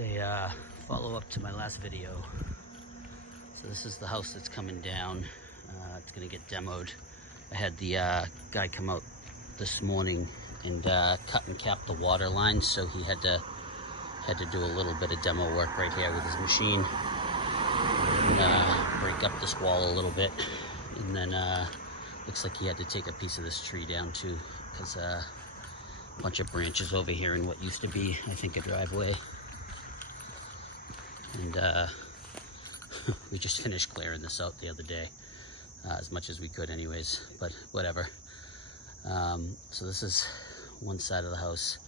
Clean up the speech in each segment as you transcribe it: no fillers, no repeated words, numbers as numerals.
a follow-up to my last video. So this is the house that's coming down. It's gonna get demoed. I had the guy come out this morning and cut and cap the water line, so he had to do a little bit of demo work right here with his machine and break up this wall a little bit. And then looks like he had to take a piece of this tree down too, because a bunch of branches over here in what used to be, I think, a driveway. And we just finished clearing this out the other day, as much as we could anyways, but whatever. So this is one side of the house.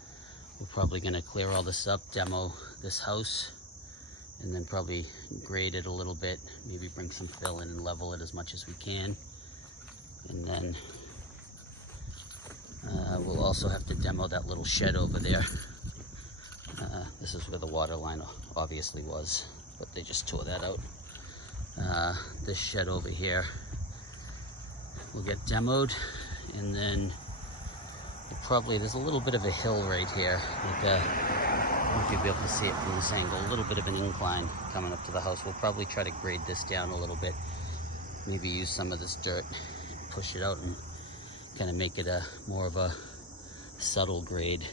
We're probably gonna clear all this up, demo this house, and then probably grade it a little bit, maybe bring some fill in and level it as much as we can. And then we'll also have to demo that little shed over there. This is where the water line obviously was, but they just tore that out. This shed over here will get demoed, and then there's a little bit of a hill right here. Like I don't know if you'll be able to see it from this angle, a little bit of an incline coming up to the house. We'll probably try to grade this down a little bit, maybe use some of this dirt, push it out and kind of make it a more of a subtle grade.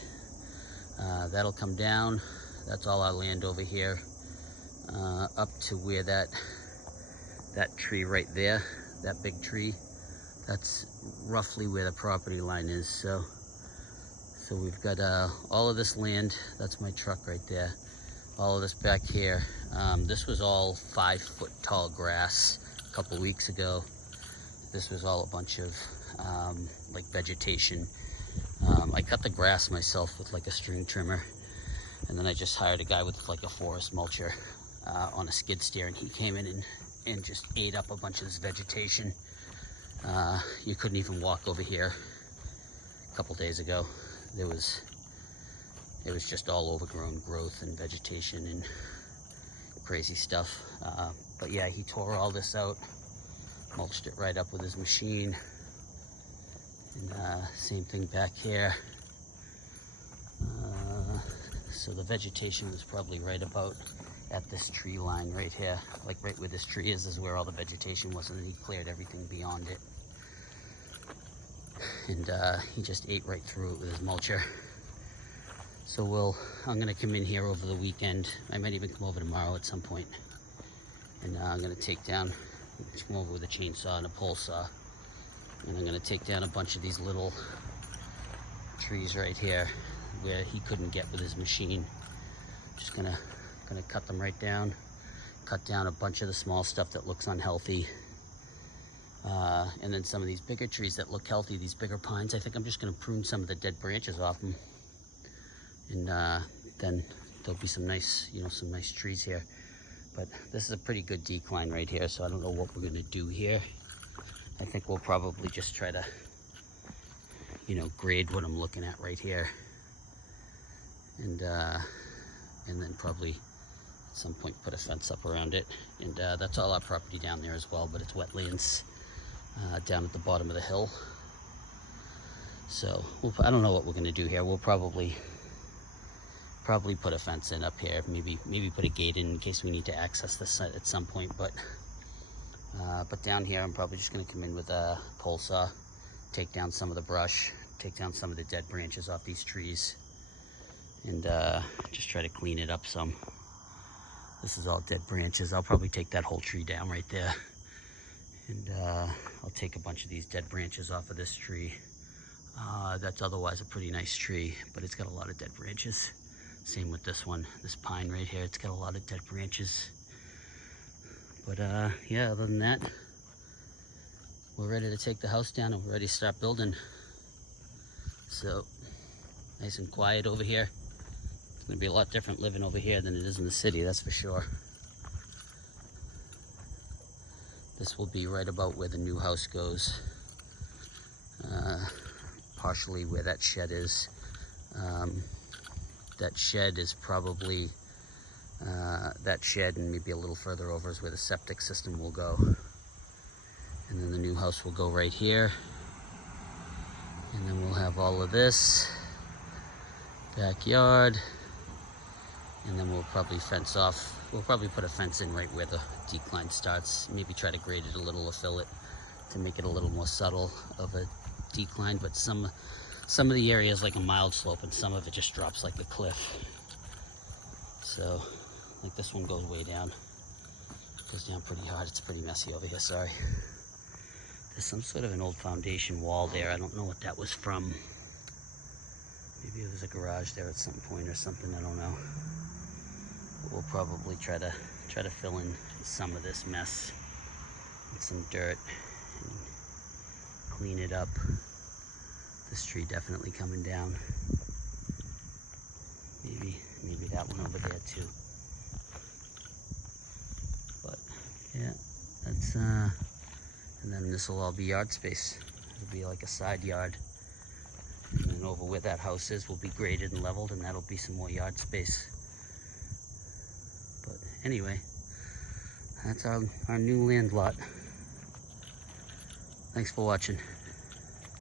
That'll come down. That's all our land over here, up to where that tree right there, that big tree, that's roughly where the property line is. So we've got all of this land. That's my truck right there. All of this back here. This was all 5-foot tall grass a couple weeks ago. This was all a bunch of like vegetation. I cut the grass myself with like a string trimmer, and then I just hired a guy with like a forest mulcher on a skid steer, and he came in and just ate up a bunch of this vegetation. You couldn't even walk over here a couple days ago. It was just all overgrown growth and vegetation and crazy stuff. But yeah, he tore all this out, mulched it right up with his machine. And same thing back here. So the vegetation was probably right about at this tree line right here. Like right where this tree is where all the vegetation was, and then he cleared everything beyond it. And he just ate right through it with his mulcher. So I'm gonna come in here over the weekend. I might even come over tomorrow at some point. And I'm gonna come over with a chainsaw and a pole saw. And I'm gonna take down a bunch of these little trees right here where he couldn't get with his machine. Just gonna cut them right down, cut down a bunch of the small stuff that looks unhealthy. And then some of these bigger trees that look healthy, these bigger pines, I think I'm just gonna prune some of the dead branches off them. And then there'll be some nice trees here. But this is a pretty good decline right here, so I don't know what we're gonna do here. I think we'll probably just try to, grade what I'm looking at right here. And then probably at some point put a fence up around it. And that's all our property down there as well, but it's wetlands down at the bottom of the hill. So I don't know what we're gonna do here. We'll probably put a fence in up here, maybe put a gate in case we need to access this site at some point. But down here, I'm probably just gonna come in with a pole saw, take down some of the brush, take down some of the dead branches off these trees, and just try to clean it up some. This is all dead branches. I'll probably take that whole tree down right there. And I'll take a bunch of these dead branches off of this tree. That's otherwise a pretty nice tree, but it's got a lot of dead branches. Same with this one, this pine right here. It's got a lot of dead branches. But yeah, other than that, we're ready to take the house down and we're ready to start building. So, nice and quiet over here. It's gonna be a lot different living over here than it is in the city, that's for sure. This will be right about where the new house goes. Partially where that shed is. That shed is probably, that shed and maybe a little further over is where the septic system will go. And then the new house will go right here. And then we'll have all of this backyard. And And then we'll probably fence off. We'll probably put a fence in right where the decline starts. Maybe try to grade it a little or fill it to make it a little more subtle of a decline. But some of the areas like a mild slope, and some of it just drops like a cliff. So, like this one goes way down. Goes down pretty hard. It's pretty messy over here, sorry. There's some sort of an old foundation wall there. I don't know what that was from. Maybe it was a garage there at some point or something, I don't know. But we'll probably try to fill in some of this mess with some dirt and clean it up. This tree definitely coming down. Maybe that one over there too. But yeah, that's and then this will all be yard space. It'll be like a side yard. And then over where that house is will be graded and leveled, and that'll be some more yard space. But anyway, that's our new land lot. Thanks for watching.